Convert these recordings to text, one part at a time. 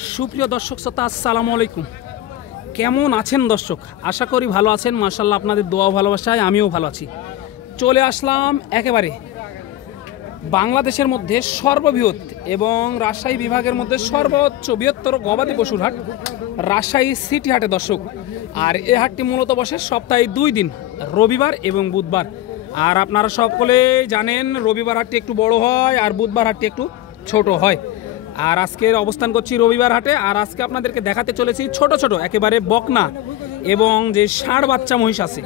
সুপ্রিয় দর্শক শ্রোতা, আসসালামু আলাইকুম। কেমন আছেন দর্শক? আশা করি ভালো আছেন। মাশাআল্লাহ, আপনাদের দোয়া ভালোবাসায় আমিও ভালো আছি। চলে আসলাম একেবারে বাংলাদেশের মধ্যে সর্ববৃহৎ এবং রাজশাহী বিভাগের মধ্যে সর্বোচ্চ বৃহত্তর গবাদি পশুর হাট রাজশাহী সিটি হাটে দর্শক। আর এই হাটটি মূলত বসে সপ্তাহে 2 দিন, রবিবার এবং বুধবার। আর আপনারা সকলে জানেন রবিবার হাটটি একটু বড় হয় আর বুধবার হাটটি একটু ছোট হয়। আর আজকের অবস্থান করছি রবিবার হাটে। আর আজকে আপনাদেরকে দেখাতে চলেছি ছোট ছোট একেবারে বকনা এবং যে ষাঁড় বাচ্চা মহিষ আছে,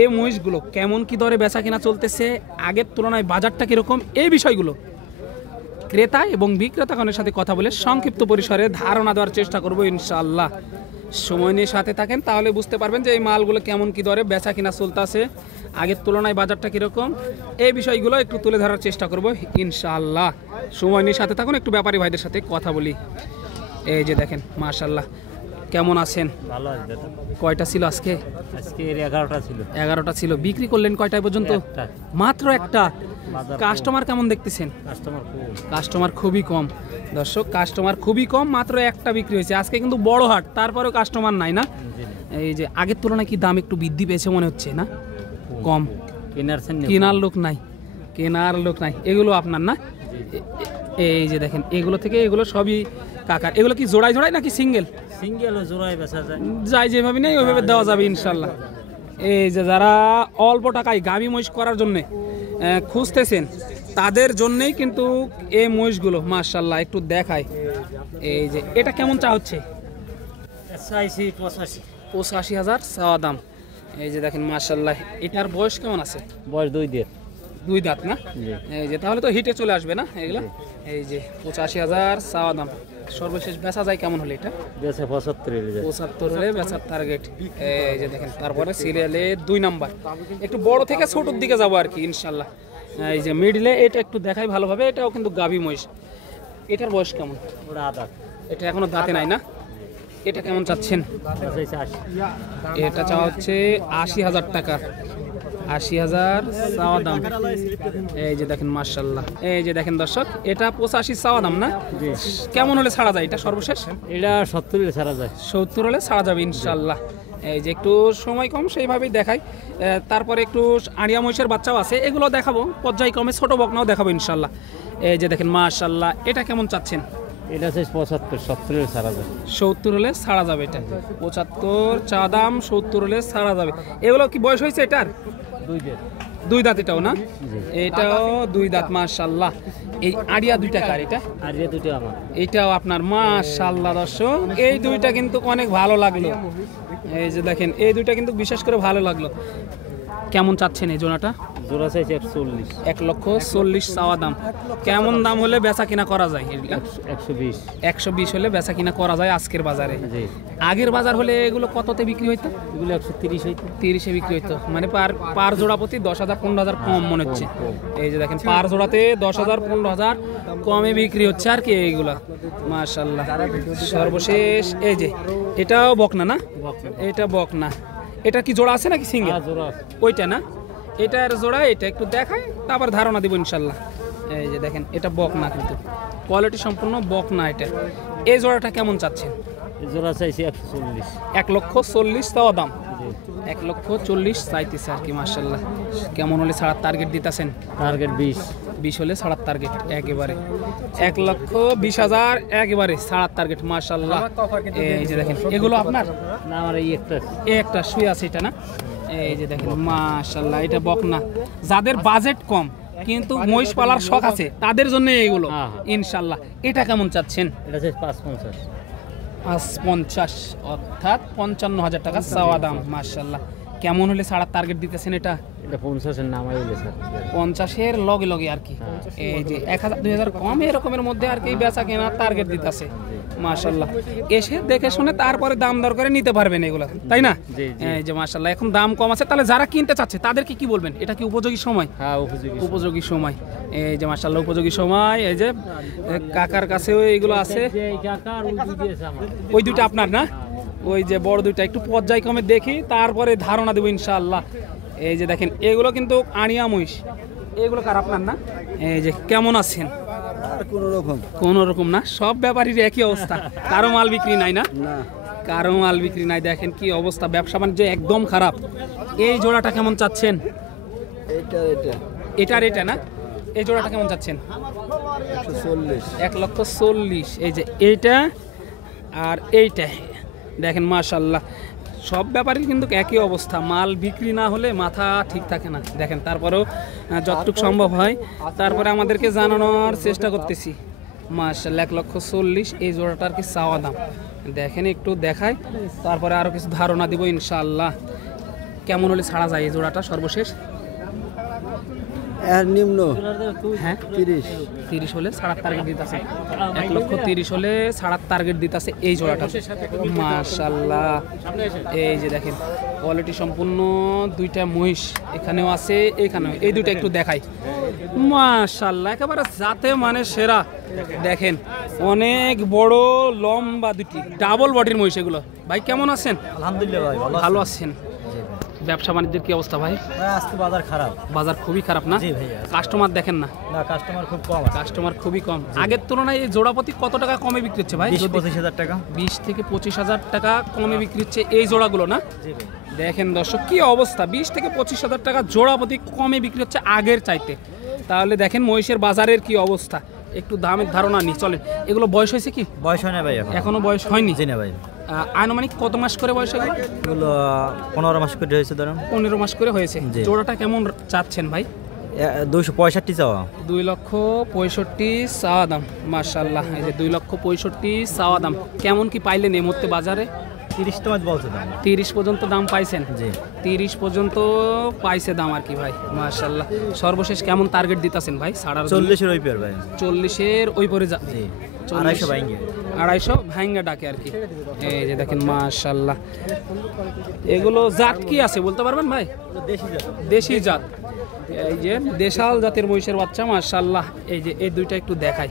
এই মহিষগুলো কেমন কি দরে বেচা কিনা চলতেছে, আগের তুলনায় বাজারটা কীরকম, এই বিষয়গুলো ক্রেতা এবং বিক্রেতাগণের সাথে কথা বলে সংক্ষিপ্ত পরিসরে ধারণা দেওয়ার চেষ্টা করবো ইনশাআল্লাহ। সময় নিয়ে সাথে থাকেন, তাহলে বুঝতে পারবেন যে এই মালগুলো কেমন কি দরে বেচা কিনা চলতেছে, আগের তুলনায় বাজারটা কীরকম, এই বিষয়গুলো একটু তুলে ধরার চেষ্টা করবো ইনশাআল্লাহ। সময় নিয়ে সাথে থাকুন, একটু ব্যাপারী ভাইদের সাথে কথা বলি। এই যে দেখেন মাশাআল্লাহ, কেমন আছেন? ভালো আছে দাদা। কয়টা ছিল আজকে? আজকে 11টা ছিল। 11টা ছিল। বিক্রি করলেন কয়টায় পর্যন্ত? একটা। মাত্র একটা। কাস্টমার কেমন দেখতেছেন? কাস্টমার খুবই কম দর্শক, কাস্টমার খুবই কম, মাত্র একটা বিক্রি হয়েছে। আজকে কিন্তু বড় হাট, তারপরেও কাস্টমার নাই না? এই যে আগের তুলনায় কি দাম একটু বৃদ্ধি পেয়েছে মনে হচ্ছে না? কম। কেনার লোক নাই, কেনার লোক নাই। এগুলো আপনার না? এই যে দেখেন, এগুলো থেকে এগুলো সবই কাকার। এগুলো কি জোড়ায় জোড়ায় নাকি সিঙ্গেল? সিঙ্গেল ও জোড়ায় বেচা যায়। যাই যেভাবে নেই ওইভাবে দেওয়া যাবে ইনশাল্লাহ। এই যে যারা অল্প টাকায় গাভী মহিষ করার জন্যে খুঁজতেছেন, তাদের জন্যেই কিন্তু এই মহিষগুলো মাশাআল্লাহ একটু দেখায়। এই যে এটা কেমন চা হচ্ছে? 85,000 চাওয়া দাম। এই যে দেখেন মাশাআল্লাহ, এটার বয়স কেমন আছে? বয়স 2 দাঁত। 2 দাঁত না? এই যে তাহলে তো হিটে চলে আসবে না এগুলা? এই যে 85,000 চাওয়া দাম। সর্বশেষ বেচা যায় কেমন হলে এটা? বেচা 75 হলে বেচার টার্গেট। এই যে দেখেন, তারপরে সিরিয়ালে 2 নাম্বার, একটু বড় থেকে ছোটোর দিকে যাবো আর কি ইনশাল্লাহ। এই যে মিডলে এটা একটু দেখাই ভালোভাবে, এটাও কিন্তু গাভী মহিষ। এটার বয়স কেমন? ওটা আদাত। এটা এখনো দাঁতে নাই না? এটা কেমন চাচ্ছেন? এটা চাওয়া হচ্ছে 80,000 টাকা। 80,000 চাওয়া দাম। এই যে দেখেন মাশাআল্লাহ, এই যে দেখেন দর্শক, এটা 85 চাওয়া দাম না? কেমন হলে ছাড়া যায় এটা সর্বশেষ? এটা 70 হলে ছাড়া যায়। 70 হলে ছাড়া যাবে ইনশাআল্লাহ। এই যে একটু সময় কম, সেইভাবেই দেখাই। তারপরে একটু আড়িয়া মহিষের বাচ্চাও আছে, এগুলো দেখাবো পর্যায়ক্রমে, ছোট বকনাও দেখাবো ইনশাআল্লাহ। এই যে দেখেন মাশাআল্লাহ, এটা কেমন চাচ্ছেন? এটা হচ্ছে 75, 70 হলে ছাড়া যায়। 70 হলে ছাড়া যাবে এটা। 75 চা দাম, 70 হলে ছাড়া যাবে। এগুলো কি বয়স হয়েছে এটার? 2 দাঁত। 2 দাঁত এটাও না? এটাও 2 দাঁত মাশাআল্লাহ। এই আড়িয়া 2টা কার? এটা আড়িয়া 2টা আমার। এটাও আপনার মাশাআল্লাহ দর্শক। এই 2টা কিন্তু অনেক ভালো লাগলো। এই যে দেখেন, এই 2টা কিন্তু বিশেষ করে ভালো লাগলো। কেমন চাচ্ছেন এই জোড়াটা? জোড়া চাইছে 140। 1,40,000 চাওয়া দাম। কেমন দাম হলে বেচা কিনা করা যায়? 120। 120 হলে বেচা কিনা করা যায় আজকের বাজারে। আগের বাজার হলে এগুলো কততে বিক্রি হইতো? এগুলো 130 হইতো। 30-এ বিক্রি হইতো, মানে পার জোড়া প্রতি 10,000 15,000 কম মনে হচ্ছে। এই যে দেখেন, পার জোড়াতে 10,000 15,000 কমে বিক্রি হচ্ছে আর কি এইগুলা মাশাআল্লাহ। সর্বশেষ এই যে এটাও বকনা না? এটা বকনা। এটা কি জোড়া আছে নাকি সিঙ্গেল? ওইটা না, এটার জোড়া। এটা একটু দেখায়, তারপর ধারণা দিব ইনশাল্লাহ। এই যে দেখেন, এটা বকনা, কিন্তু কোয়ালিটি সম্পূর্ণ বকনা এটা। এই জোড়াটা কেমন চাচ্ছেন? জোড়া চাইছে 140। 1,40,000 চাওয়া দাম। 1,40,000 চাইতেছে আর কি মাশাআল্লাহ। কেমন হলে ছাড়ার টার্গেট দিতেছেন? টার্গেট 20। 20 হলে ছাড়ার টার্গেট একেবারে। 1,20,000 একেবারে ছাড়ার টার্গেট মাশাআল্লাহ। এই যে দেখেন, এগুলো আপনার না? আমার এই একটা শুয়ে আছে এটা না? এই যে দেখেন মাশাআল্লাহ, এটা বকনা। যাদের বাজেট কম কিন্তু মহিষ পালার শখ আছে, তাদের জন্য এইগুলো ইনশাআল্লাহ। এটা কেমন চাচ্ছেন? এটা চাইছে 550। 550 অর্থাৎ 55,000 টাকা চাওয়া দাম মাশাআল্লাহ। কেমন হলে ছাড়ার টার্গেট দিতেছেন এটা? এটা 50-এর নামাই হইলে স্যার। 50-এর লগে লগে আর কি। এই যে 1,000-2,000 কম এরকমের মধ্যে আর কি বেচা কেনার টার্গেট দিতেছে মাশাআল্লাহ। এসে দেখে শুনে তারপরে দাম দর করে নিতে পারবেন এগুলো, তাই না? এই যে মাশাআল্লাহ, এখন দাম কম আছে, তাহলে যারা কিনতে চাচ্ছে তাদেরকে কি বলবেন? এটা কি উপযোগী সময়? হ্যাঁ, উপযোগী সময়। এই যে মাশাআল্লাহ উপযোগী সময়। এই যে কাকার কাছেও এইগুলো আছে। ওই 2টা আপনার না? ওই যে বড় 2টা একটু পর্যায়ক্রমে দেখি, তারপরে ধারণা দেবো ইনশাআল্লাহ। এই যে দেখেন, এগুলো কিন্তু আড়িয়া মহিষ। এগুলো কার? আপনার না? এই যে কেমন আছেন? আর কোনো রকম না, সব ব্যাপারীর একই অবস্থা, কারো মাল বিক্রি নাই না, কারো মাল বিক্রি নাই। দেখেন কি অবস্থা, ব্যবসা বাণিজ্য একদম খারাপ। এই জোড়াটা কেমন চাচ্ছেন? এটা না, এই জোড়াটা কেমন চাচ্ছেন? 1,40,000। এই যে এইটা আর এইটা দেখেন, মাশাল্লাহ সব ব্যাপারই কিন্তু একই অবস্থা, মাল বিক্রি না হলে মাথা ঠিক থাকে না। দেখেন তারপরেও যতটুকু সম্ভব হয় তারপরে আমাদেরকে জানানোর চেষ্টা করতেছি। মাশাল্লাহ 1,40,000 এই জোড়াটার কি চাওয়া দাম। দেখেন একটু দেখাই, তারপরে আরও কিছু ধারণা দিব ইনশাআল্লাহ। কেমন হলে ছাড়া যায় এই জোড়াটা সর্বশেষ? এর নিম্ন হ্যাঁ 30 হলে ছাড়ার টার্গেট দিতেছে। 1,30,000 হলে ছাড়ার টার্গেট দিতেছে এই জোড়াটা। মাশাআল্লাহ এই যে দেখেন কোয়ালিটি সম্পূর্ণ দুইটা মহিষ, এখানেও আছে এখানেও, এই দুইটা একটু দেখাই। মাশাআল্লাহ একেবারে জাতে মানে সেরা। দেখেন অনেক বড় লম্বা দুটি ডাবল বডির মহিষ এগুলো। ভাই কেমন আছেন? আলহামদুলিল্লাহ ভাই ভালো আছেন। ব্যবসা বাণিজ্যের কি অবস্থা ভাই? আজকে বাজার খারাপ, বাজার খুবই খারাপ না? কাস্টমার দেখেন না? কাস্টমার খুব কম, কাস্টমার খুবই কম। আগের তুলনায় এই জোড়াপতি কত টাকা কমে বিক্রি হচ্ছে ভাই? 20-25 টাকা। 20 থেকে 25,000 টাকা কমে বিক্রি হচ্ছে এই জোড়াগুলো না? দেখেন দর্শক কি অবস্থা, 20 থেকে 25,000 টাকা জোড়াপতি কমে বিক্রি হচ্ছে আগের চাইতে। তাহলে দেখেন মহিষের বাজারের কি অবস্থা। একটু দামের ধারণা নি চলেন। এগুলো বয়স হয়েছে কি? বয়স হয় না ভাই, এখনো বয়স হয়নি। জি না ভাই। আনুমানিক কত মাস করে বয়স? এগুলো 15 মাস করে হয়েছে, ধরুন 15 মাস করে হয়েছে। জোড়াটা কেমন চাচ্ছেন ভাই? 265 চাওয়া। 2,65,000 চাওয়া দাম। মাশাআল্লাহ এই যে 2,65,000 চাওয়া দাম। কেমন কি পাইলেন এই মুহূর্তে বাজারে? 30 তো বলছে দাম। 30 পর্যন্ত দাম পাইছেন? জি 30 পর্যন্ত পাইছে দাম আর কি ভাই। মাশাআল্লাহ সর্বশেষ কেমন টার্গেট দিতাছেন ভাই? 40-এর ওই পেয়ার ভাই। 40-এর ওই পরে যা। জি 250 ভাঙে। 250 ভাঙ্গা ডাকে আর কি। এই যে দেখেন মাশাআল্লাহ এগুলো জাত কি আছে বলতে পারবেন ভাই? দেশি জাত। এই যে দেশাল জাতের মহিষের বাচ্চা মাশাআল্লাহ। এই যে এই দুইটা একটু দেখাই,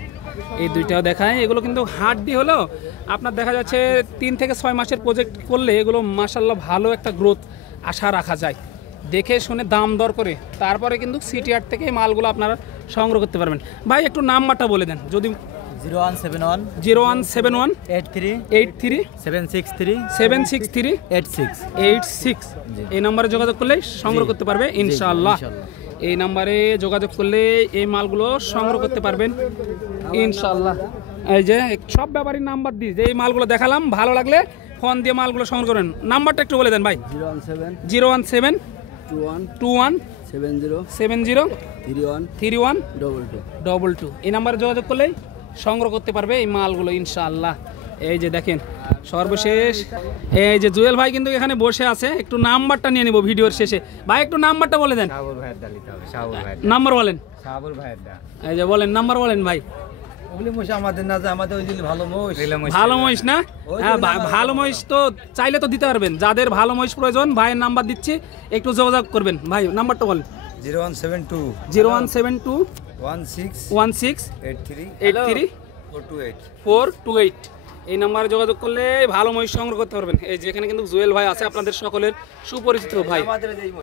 এই দুইটাও দেখায়। এগুলো কিন্তু হাড্ডি হলেও আপনার দেখা যাচ্ছে 3 থেকে 6 মাসের প্রজেক্ট করলে এগুলো মাশাআল্লাহ ভালো একটা গ্রোথ আশা রাখা যায়। দেখে শুনে দাম দর করে তারপরে কিন্তু সিটিআর থেকে মালগুলো আপনারা সংগ্রহ করতে পারবেন। ভাই একটু নাম্বারটা বলে দেন যদি। 0171 83 763 86। এই নম্বরে যোগাযোগ করলে সংগ্রহ করতে পারবে ইনশাআল্লাহ। এই নম্বরে যোগাযোগ করলে এই মালগুলো সংগ্রহ করতে পারবেন ইনশাআল্লাহ। এই যে সব ব্যাপারীর নাম্বার দিই, যে এই মালগুলো দেখালাম, ভালো লাগলে ফোন দিয়ে মালগুলো সংগ্রহ করেন। নাম্বারটা একটু বলে দেন ভাই। 017 21 70 31 22। এই নাম্বারে যোগাযোগ করলেই সংগ্রহ করতে পারবে এই মালগুলো ইনশাআল্লাহ। এই যে দেখেন সর্বশেষ এই যে জুয়েল ভাই কিন্তু এখানে বসে আছে, একটু নাম্বারটা নিয়ে নিব ভিডিওর শেষে। ভাই একটু নাম্বারটা বলে দেন। নাম্বার বলেন। এই যে বলেন নাম্বার বলেন ভাই। ভালো মহিষ না? হ্যাঁ ভালো মহিষ তো চাইলে তো দিতে পারবেন। যাদের ভালো মহিষ প্রয়োজন ভাইয়ের নাম্বার দিচ্ছি, একটু যোগাযোগ করবেন। ভাই নাম্বারটা বলেন। 0172 16 83 428। এই নাম্বারে যোগাযোগ করলে ভালো মহিষ সংগ্রহ করতে পারবেন। এই যেখানে কিন্তু জুয়েল ভাই আছে, আপনাদের সকলের সুপরিচিত ভাই।